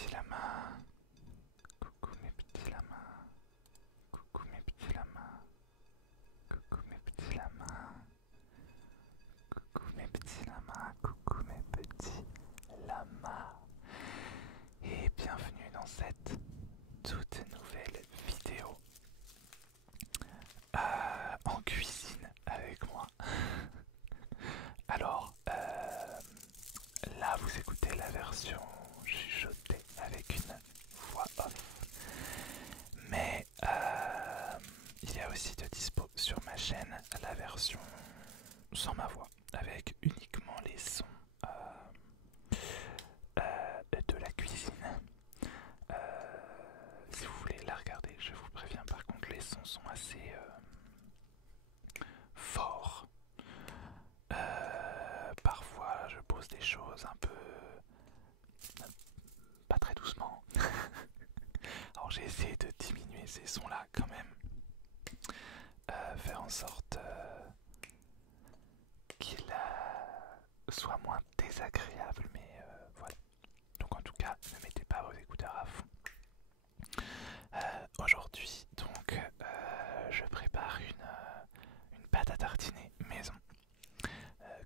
petits lamas. Coucou mes petits lamas. Coucou mes petits lamas. Coucou mes petits lamas. Coucou mes petits lamas. Coucou mes petits lamas. Et bienvenue dans cette toute nouvelle vidéo en cuisine avec moi. Alors, là vous écoutez la version chuchotée avec une voix off. Mais il y a aussi de dispo sur ma chaîne la version sans ma voix, avec uniquement les sons de la cuisine. Si vous voulez la regarder, je vous préviens, par contre les sons sont assez forts. Parfois je pose des choses un peu pas très doucement. Alors j'ai essayé de diminuer ces sons là quand même, faire en sorte qu'il soit moins désagréable, mais voilà. Donc en tout cas, ne mettez pas vos écouteurs à fond. Aujourd'hui, donc, je prépare une pâte à tartiner maison.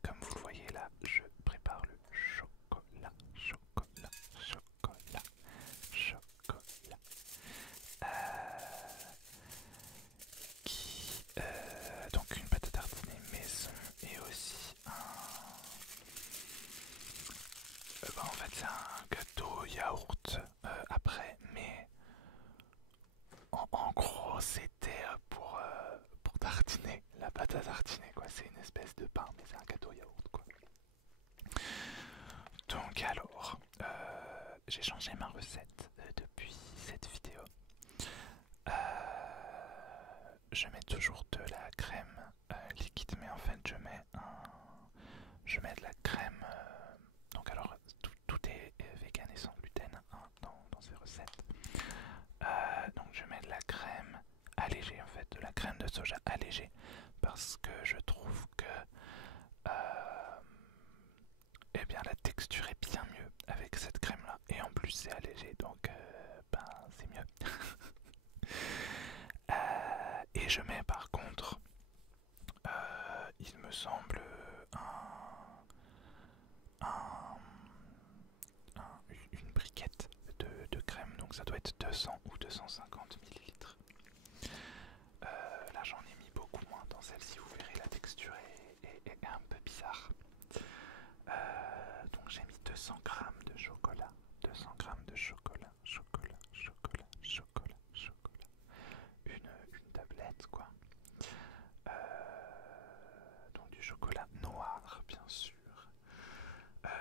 Comme vous le voyez là, je prépare le chocolat, chocolat, chocolat, chocolat. Donc une pâte à tartiner maison et aussi en fait c'est un gâteau yaourt après, mais en gros c'était pour tartiner, la pâte à tartiner quoi, c'est une espèce de pain mais c'est un gâteau yaourt quoi. Donc alors, j'ai changé ma recette depuis cette vidéo. Je mets toujours de la crème liquide, mais en fait je mets de la crème. Donc alors tout est vegan et sans gluten hein, dans ces recettes. Donc je mets de la crème allégée, en fait de la crème de soja allégée, parce que je trouve que eh bien la texture est bien mieux avec cette crème là, et en plus c'est allégé, donc ben c'est mieux. Et je mets par contre, il me semble, une briquette de crème, donc ça doit être 200 ou 250 millilitres. Là j'en ai mis beaucoup moins dans celle-ci, vous verrez la texture est un peu bizarre. Donc j'ai mis 200 grammes de chocolat, 200 grammes de chocolat, chocolat, chocolat, chocolat, chocolat, une tablette quoi. Donc du chocolat noir bien sûr.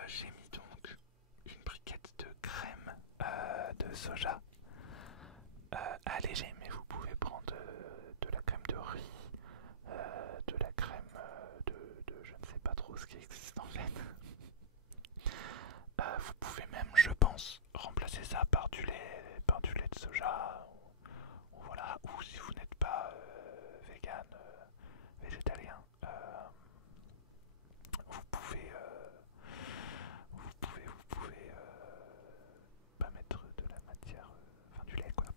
J'ai mis donc une briquette de crème de soja allégée, mais vous pouvez prendre de la crème de riz, de la crème de je ne sais pas trop ce qui existe en fait. Vous pouvez même, je pense, remplacer ça par du lait de soja, ou voilà, ou si vous n'êtes pas vegan, végétalien, vous pouvez pas mettre de la matière, enfin du lait quoi.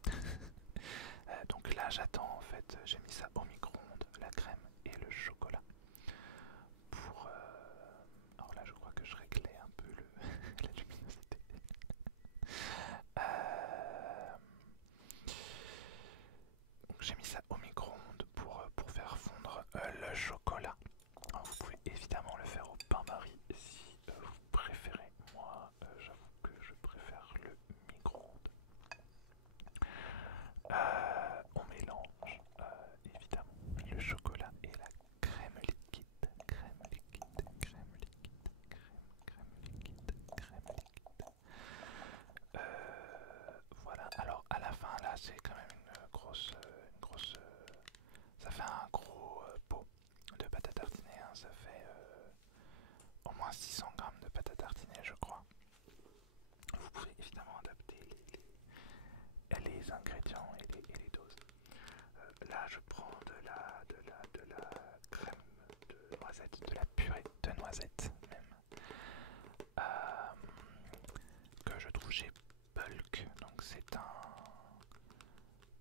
Donc là j'attends, en fait, j'ai mis ça au micro-ondes, la crème et le chocolat. Pour alors là je crois que je réglais un peu la luminosité. Donc j'ai mis ça au micro-ondes pour faire fondre le chocolat. Alors, vous pouvez évidemment le faire au bain-marie si vous préférez. Moi j'avoue que je préfère le micro-ondes. On mélange évidemment le chocolat et la crème liquide, crème liquide, crème liquide, crème liquide, crème liquide. Voilà, alors à la fin là c'est quand même une grosse, ça fait un gros pot de pâte à tartiner, hein. Ça fait au moins 600 grammes de pâte à tartiner je crois. Vous pouvez évidemment adapter les ingrédients et les doses. Là je prends de la crème de noisette, de la purée de noisette même, que je trouve chez Pulp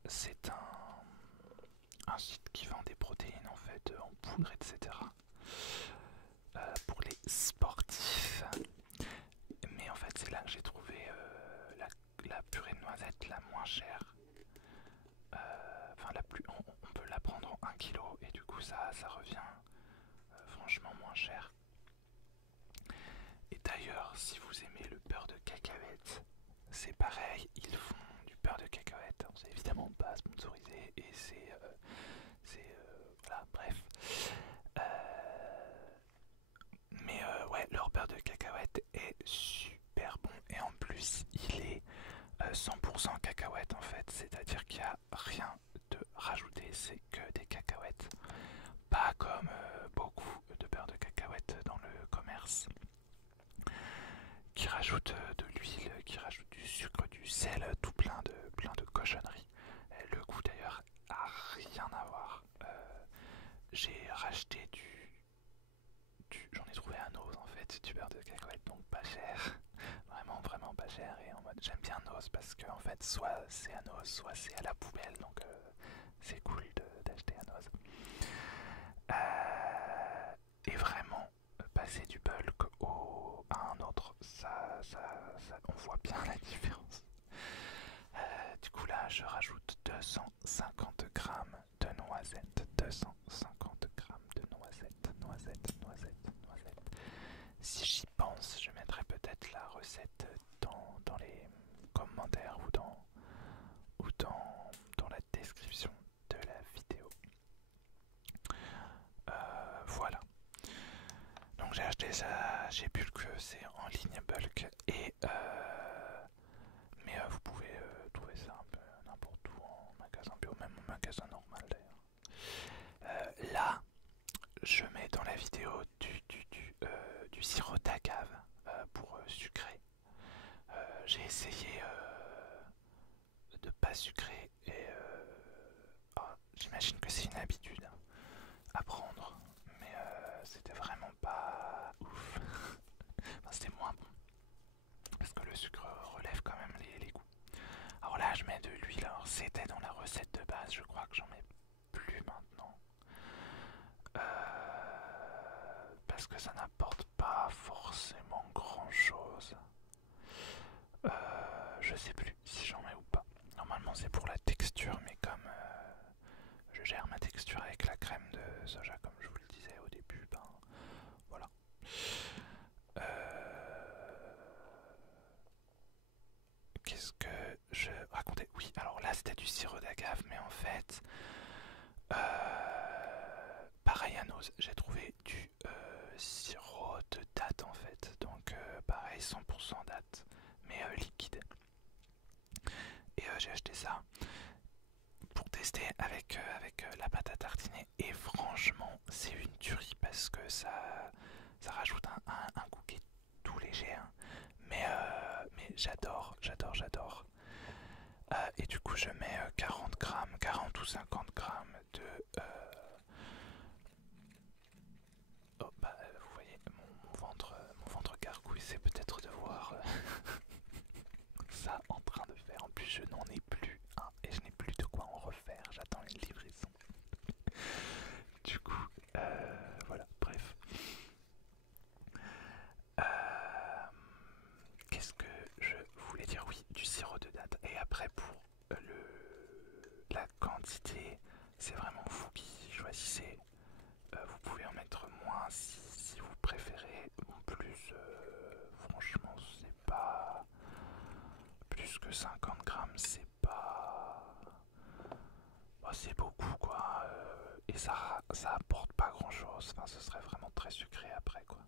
c'est un site qui vend des protéines en fait en poudre, etc. Pour les sportifs. Mais en fait, c'est là que j'ai trouvé la purée de noisettes la moins chère. Enfin, on peut la prendre en 1 kg et du coup, ça revient franchement moins cher. Et d'ailleurs, si vous aimez le beurre de cacahuète, c'est pareil, ils font du beurre de cacahuète. C'est évidemment pas sponsorisé et voilà, bref. Ouais, leur beurre de cacahuète est super bon et en plus, il est 100% cacahuète en fait, c'est-à-dire qu'il n'y a rien de rajouté, c'est que des cacahuètes. Pas comme beaucoup de beurre de cacahuète dans le commerce qui rajoute de l'huile, qui rajoute du sucre, du sel, tout plein de cochonneries. Le goût d'ailleurs a rien à voir. J'ai racheté j'en ai trouvé un Nose en fait, du beurre de cacahuète, donc pas cher, vraiment pas cher. Et en mode j'aime bien Nose parce que en fait soit c'est à Nose, soit c'est à la poubelle, donc c'est cool d'acheter à Nose. Et vraiment, passer du bulk à un autre, on voit bien la différence. Du coup là, je rajoute 250 grammes de noisettes. 250 grammes de noisettes. Si j'y pense, je mettrai peut-être la recette dans les commentaires ou dans la description de la vidéo. Voilà. Donc j'ai acheté ça, j'ai vu que c'est en ligne bulk mais vous pouvez trouver ça un peu n'importe où en magasin bio, même en magasin normal d'ailleurs. Là, je mets dans la vidéo du sirop d'agave pour sucrer. J'ai essayé de pas sucrer et j'imagine que c'est une habitude à prendre, mais c'était vraiment pas ouf. Enfin, c'était moins bon parce que le sucre relève quand même les goûts. Alors là, je mets de l'huile. Alors c'était dans la recette de base, je crois que j'en mets plus maintenant. Parce que ça n'apporte pas forcément grand chose. Je sais plus si j'en mets ou pas. Normalement c'est pour la texture, mais comme je gère ma texture avec la crème de soja, comme je vous le disais au début, ben voilà. Qu'est-ce que je racontais? Oui, alors là c'était du sirop d'agave, mais en fait, pareil à Nose, j'ai trouvé du sirop de date en fait. Donc pareil, 100% date, mais liquide. Et j'ai acheté ça pour tester avec la pâte à tartiner. Et franchement, c'est une tuerie parce que ça rajoute un goût qui est tout léger. Hein. Mais j'adore. Et du coup, je mets 40 grammes, 40 ou 50 grammes de... Oh, bah, vous voyez, mon ventre gargouille, c'est peut-être de voir ça en train de faire. En plus, je n'en ai plus un et je n'ai plus de quoi en refaire. J'attends une livraison. Du coup, voilà, bref. Qu'est-ce que je voulais dire? Oui, du sirop de date. Et après, pour la quantité, c'est vraiment vous qui choisissez. Vous pouvez en mettre moins si vous préférez. En plus, franchement, c'est pas... Plus que 50 grammes, c'est pas... Bah, c'est beaucoup, quoi. Et ça apporte pas grand-chose. Enfin, ce serait vraiment très sucré après, quoi.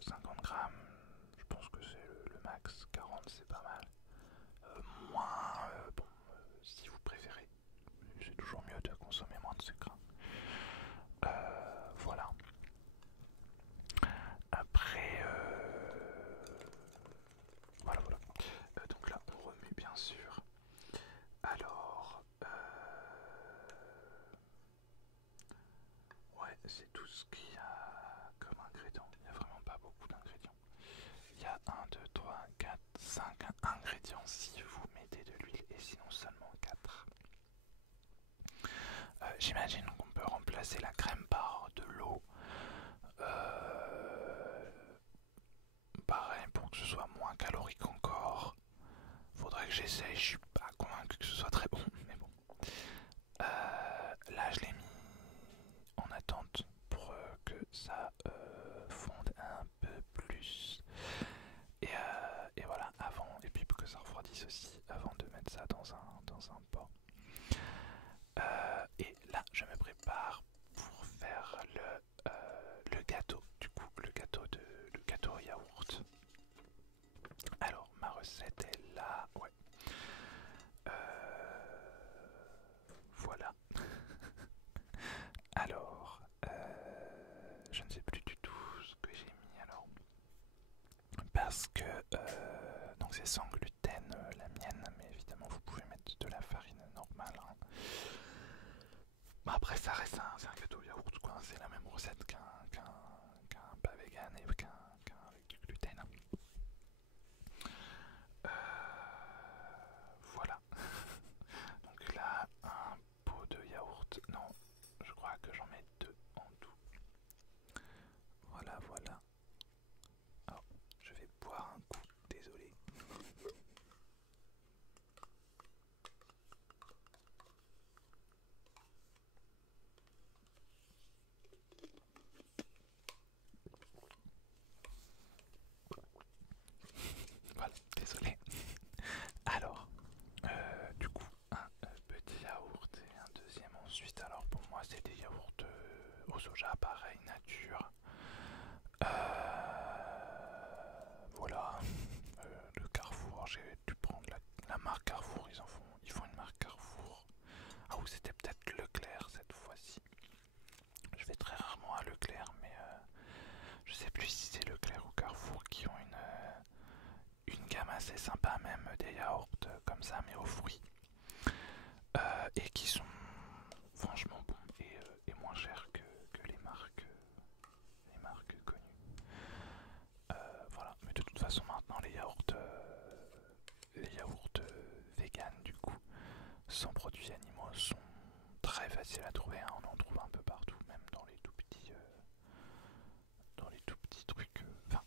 50 grammes, je pense que c'est le max. 40, c'est pas mal. Moins, bon, si vous préférez. C'est toujours mieux de consommer moins de sucre. Voilà. Après, voilà. Donc là, on remue bien sûr. Alors, ouais, c'est tout ce qu'il y a comme ingrédient. Il n'y a vraiment pas beaucoup d'ingrédients. Il y a 1, 2, 3, 4, 5 ingrédients si vous mettez de l'huile et sinon J'imagine qu'on peut remplacer la crème par de l'eau. Pareil, pour que ce soit moins calorique encore. Faudrait que j'essaye, je suis pas convaincu que ce soit très bon, mais bon. Là, je l'ai mis en attente pour que ça fonde un peu plus. Et voilà, avant, et puis pour que ça refroidisse aussi, avant de mettre ça dans un pot. Et là, je me prépare pour faire le gâteau, du coup, le gâteau au yaourt. Alors, ma recette est là, ouais. Voilà. Alors, je ne sais plus du tout ce que j'ai mis alors. Parce que, donc c'est sans gluten la mienne, mais évidemment vous pouvez mettre de la farine normale. Hein. Bon, après ça reste c'est un gâteau au yaourt, quoi. C'est la même recette qu'un pas vegan et qu'un avec du gluten. Voilà. Donc là, un pot de yaourt. Non, je crois que j'en mets deux en tout. Voilà, voilà. Oh, je vais boire un coup, désolé. Voilà, désolé. Alors, du coup, un petit yaourt et un deuxième ensuite. Alors pour moi, c'est des yaourts au soja, pareil, nature. Voilà, le Carrefour. J'ai dû prendre la marque Carrefour. Ils font une marque Carrefour. Ah ou c'était peut-être Leclerc cette fois-ci. Je vais très rarement à Leclerc, mais je sais plus si c'est Leclerc ou Carrefour qui ont une gamme assez sympa, même des yaourts comme ça, mais aux fruits. Et qui sont franchement bons et moins chers que les marques connues. Voilà, mais de toute façon maintenant les yaourts vegan du coup, sans produits animaux, sont très faciles à trouver. Hein. On en trouve un peu partout, même dans les tout petits trucs. Enfin,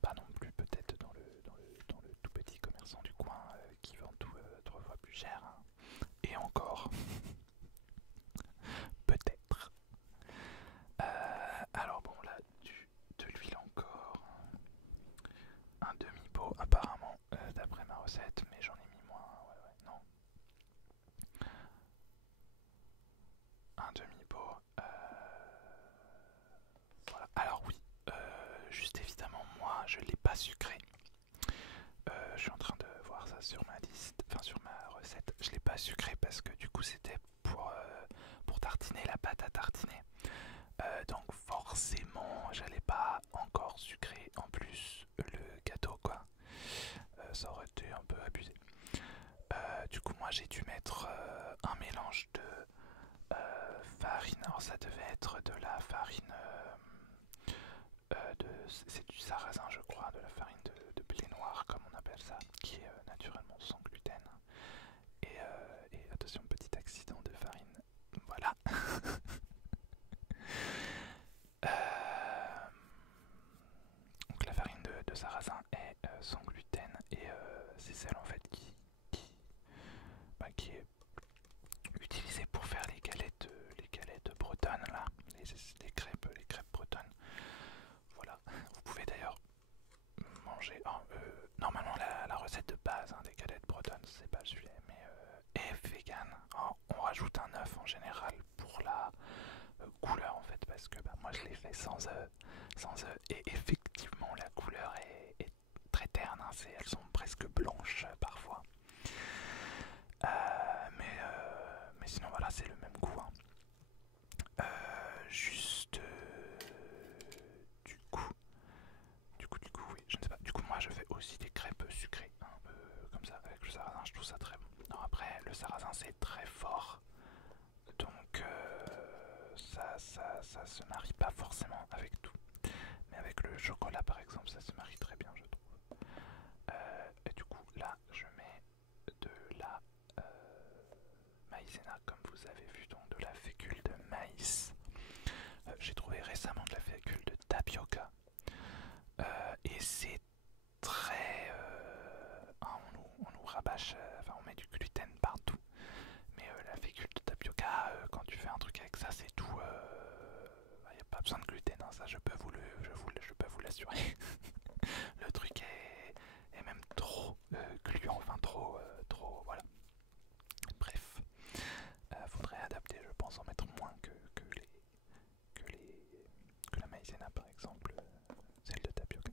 pas non plus peut-être dans le tout petit commerçant du coin qui vend tout 3 fois plus cher. Hein. Et encore, peut-être. Alors bon, là, de l'huile encore. Un demi-pot apparemment, d'après ma recette, mais j'en ai mis moins. Ouais, ouais, non. Un demi-pot. Voilà. Alors oui, juste évidemment, moi, je l'ai pas sucré. Je suis en train de voir ça sur ma liste, enfin sur ma recette. Je l'ai pas sucré parce que du coup c'était pour tartiner la pâte à tartiner. Donc forcément j'allais pas encore sucrer en plus le gâteau quoi. Ça aurait été un peu abusé. Du coup moi j'ai dû mettre un mélange de farine. Alors ça devait être de la farine c'est du sarrasin je crois, de la farine de blé noir comme on appelle ça, qui est naturellement sans gluten. Et attention, petit accident de farine. Voilà. Donc la farine de sarrasin est sans gluten et c'est celle en fait qui est utilisée pour faire les galettes bretonnes là, les crêpes bretonnes. Voilà. Vous pouvez d'ailleurs manger. Normalement la recette de base des galettes bretonnes, c'est pas le sujet, mais est vegan. On rajoute un œuf en général pour la couleur en fait, parce que moi je l'ai fait sans œuf, et effectivement la couleur est très terne, hein, elles sont presque blanches parfois. Mais sinon voilà, c'est le même goût. Hein. Juste du coup, oui, je ne sais pas. Du coup, moi, je fais aussi des crêpes sucrées, hein, comme ça, avec le sarrasin. Je trouve ça très bon. Non, après, le sarrasin, c'est très fort, donc ça se marie pas forcément avec tout. Mais avec le chocolat, par exemple, ça se marie très bien, je trouve. Et du coup, là, je mets de la maïzena, comme vous avez vu, donc de la fécule bâche, enfin on met du gluten partout. Mais la fécule de tapioca, quand tu fais un truc avec ça, c'est tout. Il n'y a pas besoin de gluten, hein, ça je peux je peux vous l'assurer. Le truc est même trop gluant, enfin trop, voilà. Bref, faudrait adapter, je pense, en mettre moins que la maïzena par exemple, celle de tapioca.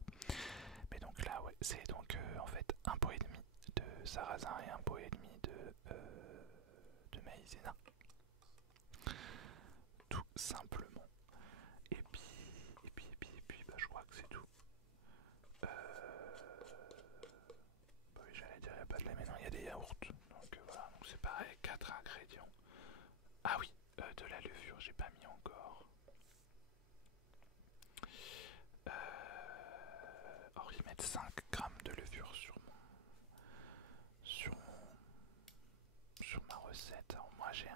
Mais donc là, ouais, c'est donc en fait un pot et demi de sarrasin et un pot et demi de maïzena. Tout simplement. Et puis, bah, je crois que c'est tout. Bah oui, j'allais dire, il n'y a pas de lait, mais non, il y a des yaourts. Donc voilà, donc c'est pareil, 4 ingrédients. Ah oui, de la levure, j'ai pas mis encore. Alors, ils mettent 5 grammes de levure sur, sur ma recette. Alors, moi, j'ai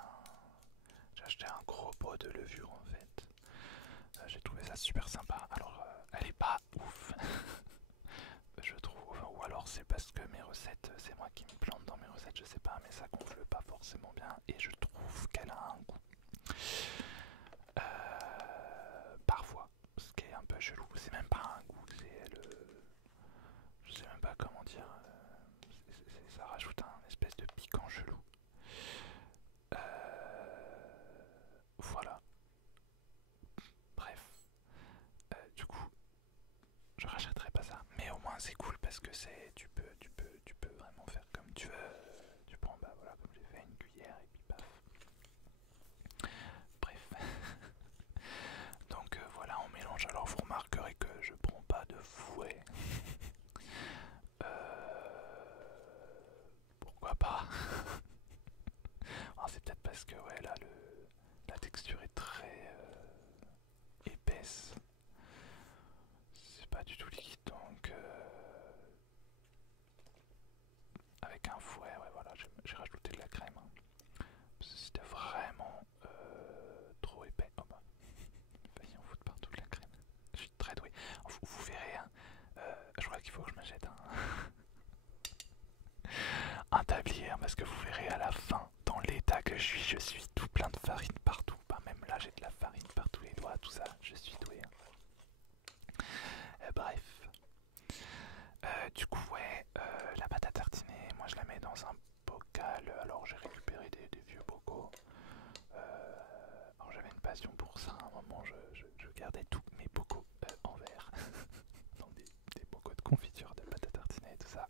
acheté un gros pot de levure en fait. J'ai trouvé ça super sympa. Alors, elle est pas ouf, je trouve. Ou alors, c'est parce que mes recettes, c'est moi qui me plante dans mes recettes, je sais pas, mais ça gonfle pas forcément bien. Et je trouve qu'elle a un goût. Parfois, ce qui est un peu chelou, c'est même pas un goût, c'est le. Je sais même pas comment dire. Ça rajoute un espèce de piquant chelou. Voilà. Bref. Du coup, je rachèterai pas ça. Mais au moins c'est cool parce que tu peux vraiment faire comme tu veux. Tu prends, bah voilà, comme j'ai fait, une cuillère et puis paf. Bref. Donc voilà, on mélange. Alors vous remarquerez que je prends pas de fouet. Pourquoi pas? C'est peut-être parce que ouais là la texture est très épaisse. C'est pas du tout liquide donc avec un fouet, ouais voilà, j'ai rajouté de la crème. Hein. C'était vraiment trop épais. Oh bah, vas-y on fout partout de la crème. Je suis très doué. Vous verrez, hein, je crois qu'il faut que je m'achète un tablier, hein, parce que vous verrez à la fin, dans l'état que je suis tout plein de farine partout. Bah, même là j'ai de la farine partout les doigts, tout ça, je suis doué. Hein. Bref. Du coup, ouais, la pâte à tartiner, moi je la mets dans un bocal. Alors j'ai récupéré des vieux bocaux. Alors j'avais une passion pour ça. À un moment, je gardais tous mes bocaux en verre. Dans des bocaux de confiture de pâte à tartiner et tout ça.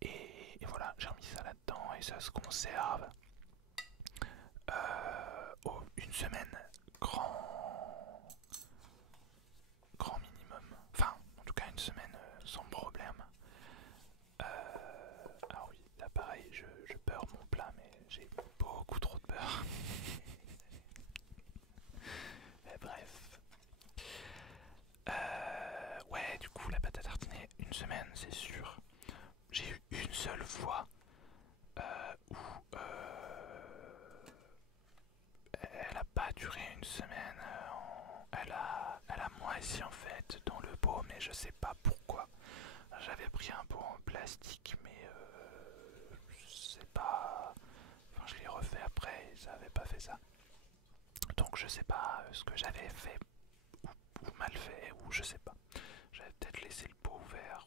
Et voilà, j'ai remis ça là-dedans et ça se conserve une semaine grand minimum. Enfin, en tout cas une semaine sans problème. Alors oui, là pareil, je beurre mon plat, mais j'ai beaucoup trop de beurre. Mais bref. Ouais, du coup, la pâte à tartiner, une semaine, c'est sûr. J'ai eu une seule fois où elle a pas duré une semaine. Elle a moisi en fait dans le pot, mais je sais pas pourquoi. J'avais pris un pot en plastique, mais c'est pas. Enfin, je l'ai refait après et ça avait pas fait ça. Donc je sais pas ce que j'avais fait ou mal fait, ou je sais pas. J'avais peut-être laissé le pot ouvert,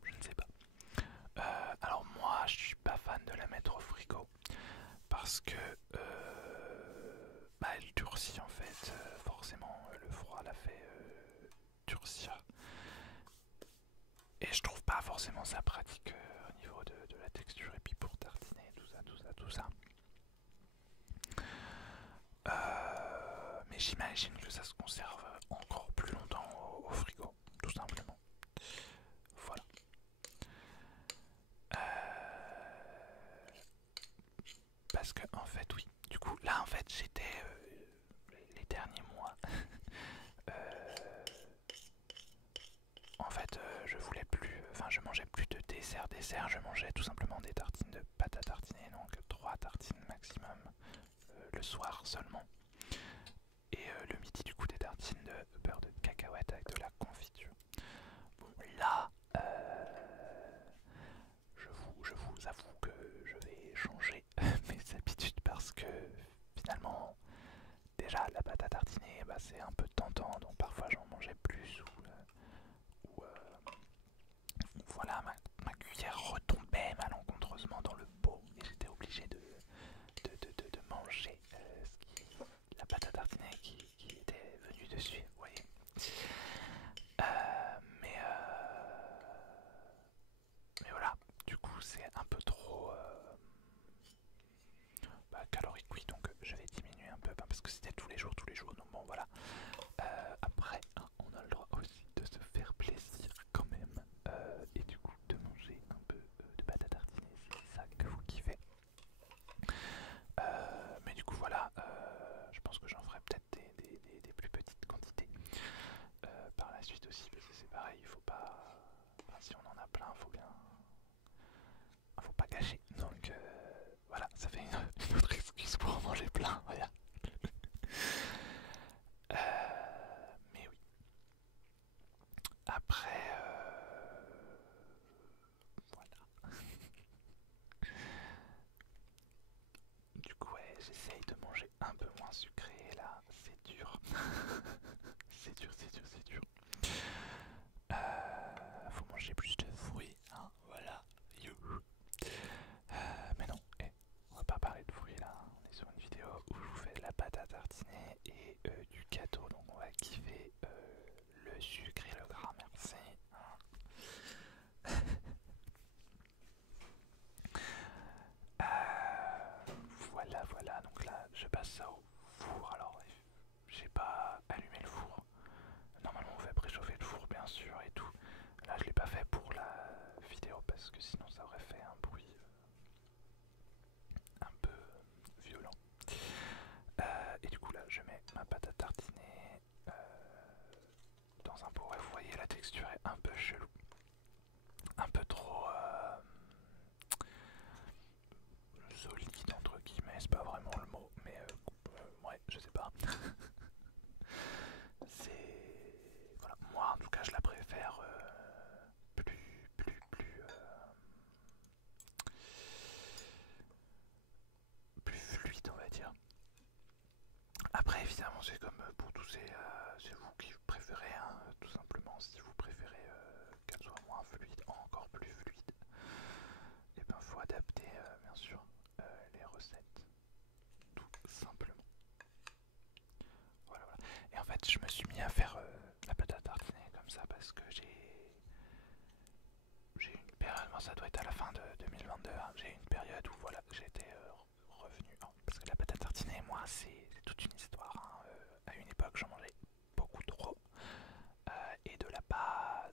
ou je ne sais pas. Alors moi, je suis pas fan de la mettre au frigo parce que bah, elle durcit en fait. Forcément, le froid la fait durcir. Et je trouve pas forcément ça pratique au niveau de la texture et puis pour tartiner, tout ça. Mais j'imagine que ça se conserve encore plus longtemps au frigo, tout simplement. Voilà. Parce que en fait, oui. Du coup, là en fait, j'étais les derniers mois. En fait, je voulais plus. Enfin, je mangeais plus de dessert. Je mangeais tout simplement des tartines de pâte à tartiner, donc 3 tartines maximum le soir seulement. Et le midi, du coup, des tartines de beurre de cacahuète avec de la confiture. Si on en a plein, faut bien, faut pas gâcher. Donc voilà, ça fait une autre excuse pour en manger plein. Voilà. Mais oui. Après, voilà. Du coup, ouais, j'essaye de manger un peu moins sucré. Là, c'est dur. C'est dur, c'est dur, c'est dur. Faut manger plus de fruits, hein, voilà. Youhou. Mais non, on va pas parler de fruits là. On est sur une vidéo où je vous fais de la pâte à tartiner et du gâteau. Donc on va kiffer le sucre et le gras, merci. Voilà, voilà. Donc là, je passe ça au four. Alors, j'ai pas allumé le four. Normalement, on fait préchauffer le four, bien sûr, et tout. Là, je l'ai pas fait pour la vidéo parce que sinon, ça aurait fait un bruit un peu violent. Et du coup, là, je mets ma pâte à tartiner dans un pot. Ouais, vous voyez, la texture est un peu chelou. Un peu trop solide, entre guillemets. C'est pas vraiment le mot, mais ouais, je sais pas. C'est. Voilà, moi en tout cas, je la préfère plus fluide, on va dire. Après, évidemment, c'est comme pour tous, c'est vous qui préférez, hein, tout simplement. Si vous préférez qu'elle soit moins fluide, encore plus fluide, et ben faut adapter, bien sûr, les recettes, tout simplement. Voilà, voilà. Et en fait, je me suis mis à faire la pâte à tartiner comme ça parce que j'ai une période, bon, ça doit être à la fin de 2022, hein, j'ai une période où voilà, j'étais revenu, parce que la pâte à tartiner, moi, c'est toute une histoire, hein. À une époque, j'en mangeais beaucoup trop, et de la pas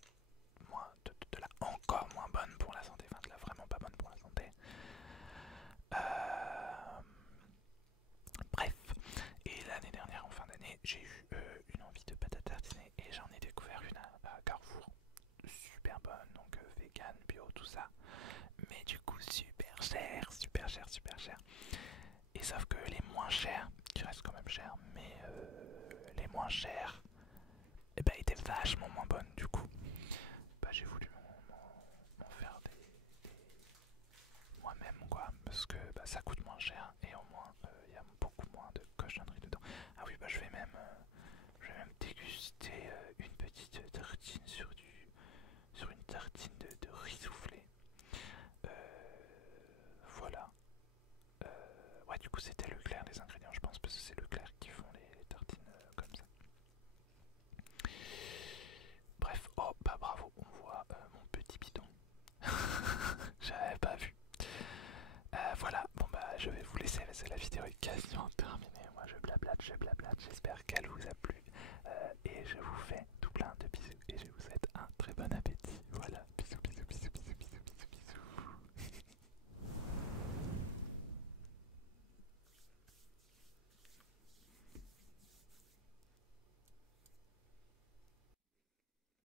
moins, de la encore moins bonne pour la santé, enfin de la vraiment pas bonne pour la santé. Euh, Bref, et l'année dernière, en fin d'année, j'ai eu une envie de pâte à tartiner et j'en ai découvert une à Carrefour, super bonne, donc vegan, bio, tout ça, mais du coup super cher, super cher, super cher. Et sauf que les moins chers, qui restent quand même chers, mais les moins chers, et bah, étaient vachement moins bonnes. Du coup, bah, j'ai voulu m'en faire des moi-même, quoi, parce que bah, ça coûte moins cher et au moins il y a beaucoup moins de cochonneries dedans. Ah oui, bah je vais même déguster